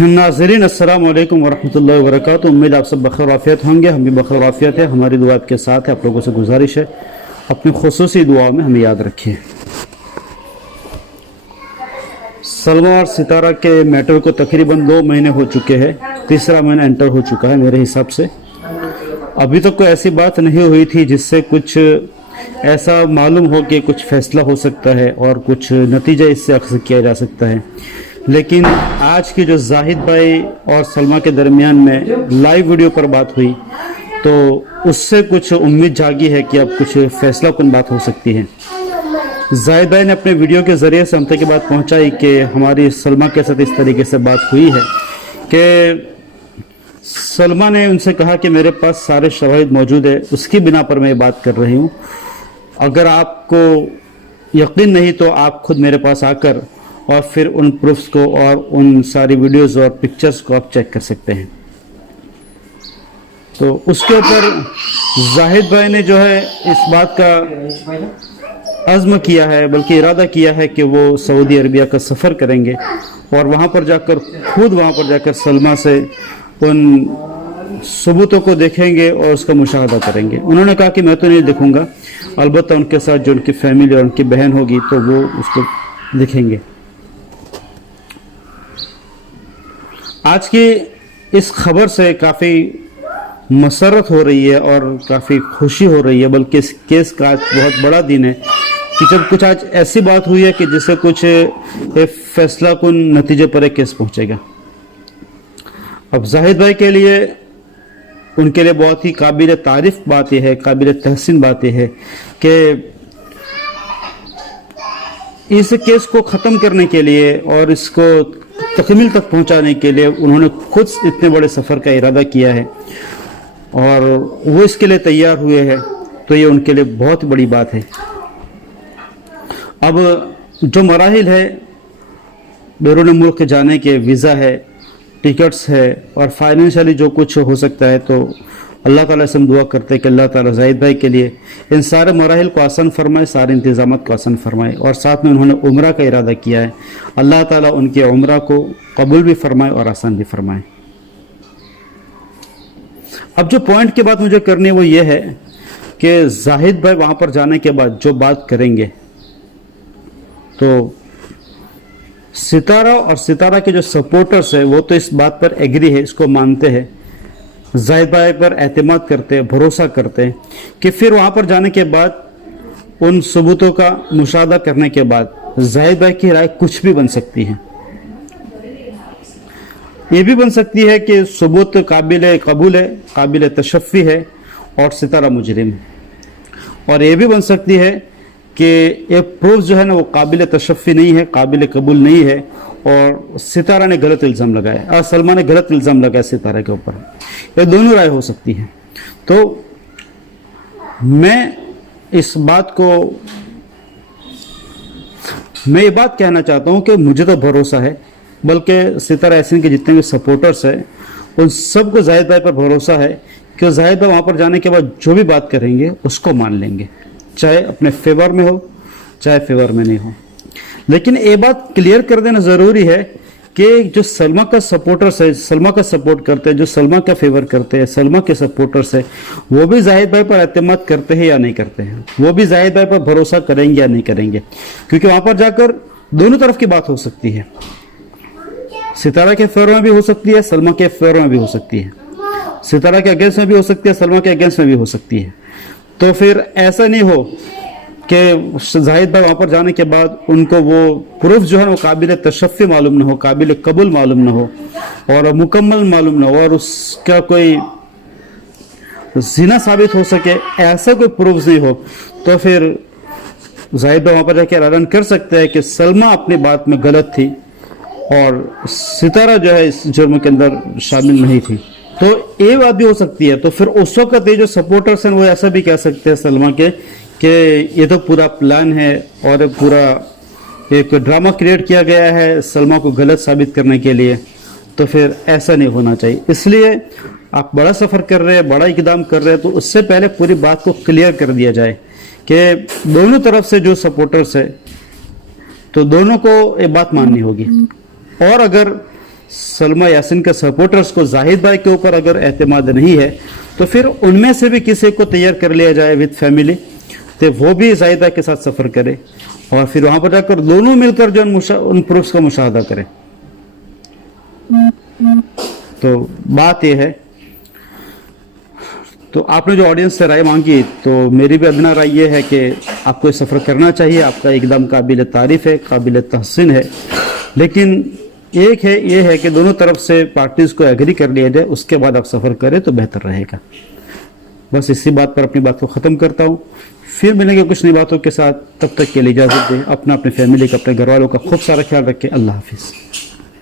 नाज़रीन अस्सलाम वालेकुम वरहमतुल्लाहि वबरकातुहू। उम्मीद आप सब बखैर आफियत होंगे। हम भी बखैर आफियत है। हमारी दुआ आपके साथ है। आप लोगों से गुजारिश है अपनी खुसूसी दुआओं में हमें याद रखिए। सलमा और सितारा के मैटर को तकरीबन 2 महीने हो चुके हैं। तीसरा महीना एंटर हो चुका है मेरे हिसाब से। अभी तक कोई ऐसी बात नहीं हुई थी जिससे कुछ ऐसा मालूम हो कि कुछ फैसला हो सकता है और कुछ नतीजा इससे अक्सर किया जा सकता है। लेकिन आज की जो जाहिद भाई और सलमा के दरमियान में लाइव वीडियो पर बात हुई तो उससे कुछ उम्मीद जागी है कि अब कुछ फैसला कुन बात हो सकती है। जाहिद भाई ने अपने वीडियो के ज़रिए से हम तक की बात पहुंचाई कि हमारी सलमा के साथ इस तरीके से बात हुई है कि सलमा ने उनसे कहा कि मेरे पास सारे शवाहिद मौजूद है, उसकी बिना पर मैं ये बात कर रही हूँ। अगर आपको यकीन नहीं तो आप खुद मेरे पास आकर और फिर उन प्रूफ्स को और उन सारी वीडियोस और पिक्चर्स को आप चेक कर सकते हैं। तो उसके ऊपर जाहिद भाई ने जो है इस बात का अज़्म किया है, बल्कि इरादा किया है कि वो सऊदी अरबिया का सफ़र करेंगे और वहाँ पर जाकर सलमा से उन सबूतों को देखेंगे और उसका मुशाहदा करेंगे। उन्होंने कहा कि मैं तो नहीं देखूंगा, अलबत्ता उनके साथ जो उनकी फैमिली और उनकी बहन होगी तो वो उसको देखेंगे। आज की इस खबर से काफ़ी मसरत हो रही है और काफ़ी खुशी हो रही है, बल्कि इस केस का आज बहुत बड़ा दिन है कि जब कुछ आज ऐसी बात हुई है कि जिससे कुछ फैसला कुन नतीजे पर एक केस पहुंचेगा। अब जाहिद भाई के लिए उनके लिए बहुत ही काबिल तारीफ बात यह है, काबिल तहसीन बात यह है कि इस केस को ख़त्म करने के लिए और इसको तकमील तक पहुंचाने के लिए उन्होंने खुद इतने बड़े सफ़र का इरादा किया है और वो इसके लिए तैयार हुए हैं, तो ये उनके लिए बहुत बड़ी बात है। अब जो मराहिल है, बैरून मुल्क जाने के वीज़ा है, टिकट्स है और फाइनेंशियली जो कुछ हो सकता है, तो अल्लाह ताला से हम दुआ करते हैं कि अल्लाह ताला जाहिद भाई के लिए इन सारे मराहिल को आसान फरमाए, सारे इंतज़ामात को आसान फरमाए। और साथ में उन्होंने उम्रा का इरादा किया है, अल्लाह ताला उनके उम्रा को कबूल भी फरमाए और आसान भी फरमाए। अब जो पॉइंट की बात मुझे करनी है वो ये है कि जाहिद भाई वहाँ पर जाने के बाद जो बात करेंगे तो सितारा और सितारा के जो सपोर्टर्स है वो तो इस बात पर एग्री है, इसको मानते हैं, जाहिद भाई पर एतमाद करते हैं, भरोसा करते हैं कि फिर वहाँ पर जाने के बाद उन सबूतों का मुशाहदा करने के बाद जाहिद भाई की राय कुछ भी बन सकती है। ये भी बन सकती है कि सबूत काबिल कबूल है, काबिल तशफ़ी है और सितारा मुजरिम है, और ये भी बन सकती है कि ये प्रूफ जो है ना वो काबिल तशफ़ी नहीं है, काबिल कबूल नहीं है और सितारा ने गलत इल्ज़ाम लगाया और सलमा ने गलत इल्ज़ाम लगाया सितारा के ऊपर। ये दोनों राय हो सकती है। तो मैं ये बात कहना चाहता हूँ कि मुझे तो भरोसा है, बल्कि सितारा यासीन के जितने भी सपोर्टर्स हैं उन सबको जाहिद भाई पर भरोसा है कि जाहिद भाई वहाँ पर जाने के बाद जो भी बात करेंगे उसको मान लेंगे, चाहे अपने फेवर में हो चाहे फेवर में नहीं हो। लेकिन ये बात क्लियर कर देना ज़रूरी है कि जो सलमा का सपोर्टर्स है, सलमा का सपोर्ट करते हैं, जो सलमा का फेवर करते हैं, सलमा के सपोर्टर्स है, वो भी जाहिद भाई पर एतमाद करते हैं या नहीं करते हैं, वो भी जाहिद भाई पर भरोसा करेंगे या नहीं करेंगे, क्योंकि वहाँ पर जाकर दोनों तरफ की बात हो सकती है। सितारा के फेवर में भी हो सकती है, सलमा के फेवर में भी हो सकती है, सितारा के अगेंस्ट में भी हो सकती है, सलमा के अगेंस्ट में भी हो सकती है। तो फिर ऐसा नहीं हो कि जाहिद भाई वहाँ पर जाने के बाद उनको वो प्रूफ जो है वो काबिल तशफ़ी मालूम ना हो, काबिल कबूल मालूम ना हो और मुकम्मल मालूम ना हो और उसका कोई ज़िना साबित हो सके, ऐसा कोई प्रूफ नहीं हो, तो फिर जाहिद भाई वहाँ पर जाकर ऐलान कर सकते हैं कि सलमा अपनी बात में गलत थी और सितारा जो है इस जुर्म के अंदर शामिल नहीं थी। तो ये बात भी हो सकती है। तो फिर उस वक्त ये जो सपोर्टर्स हैं वो ऐसा भी कह सकते हैं सलमा के कि ये तो पूरा प्लान है और पूरा एक ड्रामा क्रिएट किया गया है सलमा को गलत साबित करने के लिए, तो फिर ऐसा नहीं होना चाहिए। इसलिए आप बड़ा सफ़र कर रहे हैं, बड़ा इक़दाम कर रहे हैं, तो उससे पहले पूरी बात को क्लियर कर दिया जाए कि दोनों तरफ से जो सपोर्टर्स है तो दोनों को ये बात माननी होगी। और अगर सलमा यासिन के सपोर्टर्स को जाहिद भाई के ऊपर अगर एतमाद नहीं है तो फिर उनमें से भी किसी को तैयार कर लिया जाए विद फैमिली, तो वो भी जाहिद भाई के साथ सफ़र करे और फिर वहाँ पर जाकर दोनों मिलकर जो उन प्रूफ्स का मुशाहदा करें। तो बात यह है, तो आपने जो ऑडियंस से राय मांगी, तो मेरी भी अदना राय ये है कि आपको ये सफ़र करना चाहिए, आपका एकदम काबिल तारीफ़ है, काबिल तहसीन है, लेकिन एक है ये है कि दोनों तरफ से पार्टीज़ को एग्री कर लिया जाए, उसके बाद आप सफ़र करें तो बेहतर रहेगा। बस इसी बात पर अपनी बात को ख़त्म करता हूँ, फिर मिलेंगे कुछ नई बातों के साथ। तब तक के लिए इजाज़त दें, अपना, अपने फैमिली का, अपने घर वालों का खूब सारा ख्याल रखें। अल्लाह हाफिज़।